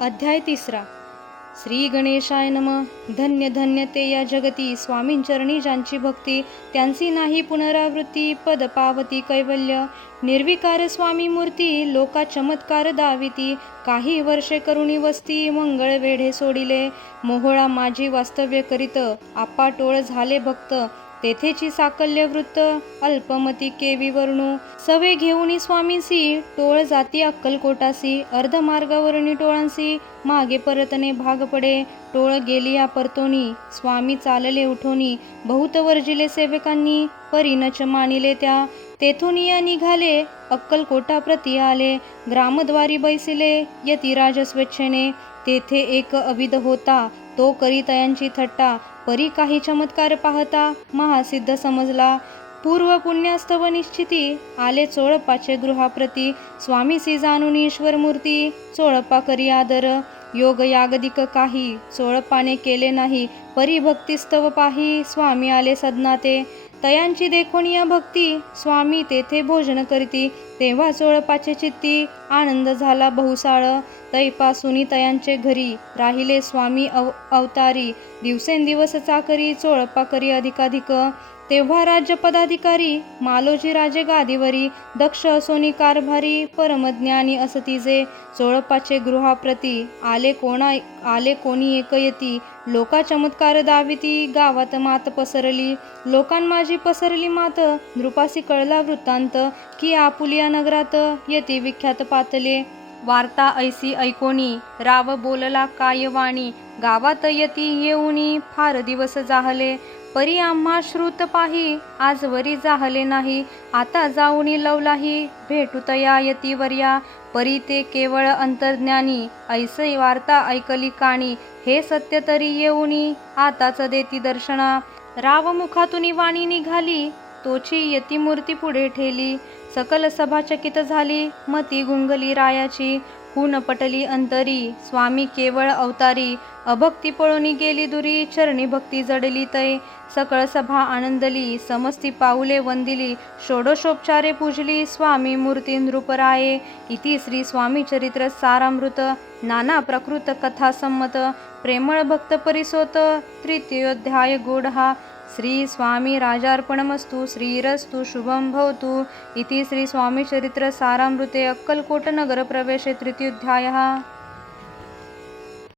अध्याय तिसरा. श्री गणेशाय नम. धन्य धन्य ते या जगती. स्वामींचरणी ज्यांची भक्ती त्यांची नाही पुनरावृत्ती. पद पावती कैवल्य. निर्विकार स्वामी मूर्ती लोका चमत्कार दाविती. काही वर्षे करुणी वस्ती मंगळ वेढे सोडिले. मोहोळा माझी वास्तव्य करीत आपाटोळ झाले भक्त. तेथेची साकल्य वृत्त अल्पमती केवी वर्णू सवे घेऊनी स्वामींसी टोळ जाती अक्कलकोटासी अर्धमार्गावरणी टोळांसी मागे परतने भाग पडे टोळ गेली या परतोनी स्वामी चालले उठोनी बहुत वर्जिले सेवकांनी परिनच मानिले त्या तेथून या निघाले अक्कलकोटा प्रती आले ग्रामद्वारी बैसिले यती राजस्वेच्छेने तेथे एक अविध होता. तो करी तयांची थट्टा परी काही चमत्कार पाहता महासिद्ध समजला. पूर्व पुण्यास्तव निश्चिती आले चोळपाचे गृहाप्रती. स्वामीसी जाणून ईश्वर मूर्ती चोळपा करी आदर. योग यागदिक काही चोळपाने केले नाही. परी भक्तिस्तव पाही स्वामी आले सदनाते. तयांची देखोनिया भक्ती. स्वामी तेथे भोजन करीती. तेव्हा चोळपाचे चित्ती. आनंद झाला बहुसाळ. तैपासुनी तयांचे घरी राहिले स्वामी अव अवतारी. दिवसेंदिवस चाकरी चोळपा करी अधिकाधिक. तेव्हा राज्य पदाधिकारी मालोजी राजे गादीवरी दक्ष असोनी कारभारी परमज्ञानी असतीजे चोळपाचे गृहाप्रती आले कोणा आले कोणी एक येती लोका चमत्कार दाविती गावात मात पसरली लोकांमाजी पसरली मात नृपासी कळला वृत्तांत की आपुलिया नगरात येती विख्यात पातले. वार्ता ऐसी ऐकोनी राव बोलला काय वाणी गावात यती येऊनी फार दिवस जाहले परी आम्हा श्रुत पाही आजवरी जाहले नाही आता जाऊनी लवलाही भेटुतया यतीवर्या परी ते केवळ अंतर्ज्ञानी ऐसे वार्ता ऐकली काणी हे सत्य तरी येऊनी आताच देती दर्शना राव मुखातून वाणी निघाली तोची यती मूर्ती पुढे ठेली. सकल सभाचकित झाली मती गुंगली रायाची. हुन पटली अंतरी स्वामी केवळ अवतारी. अभक्ती पळूनी गेली दुरी चरणी भक्ती जडली तय. सकळ सभा आनंदली समस्ती पाऊले वंदिली. षोडशोपचारे पूजली स्वामी मूर्ती नृपराये. इति श्री स्वामी चरित्र सारामृत. नाना प्रकृत कथा संमत. प्रेमळ भक्त परिसोत. तृतीयोध्याय हा श्री स्वामी राजार्पणमस्तु श्रीरस्तु शुभं भवतु इति श्रीस्वामीचरित्रसारामृते अक्कलकोटनगरप्रवेशे तृतीयोध्यायः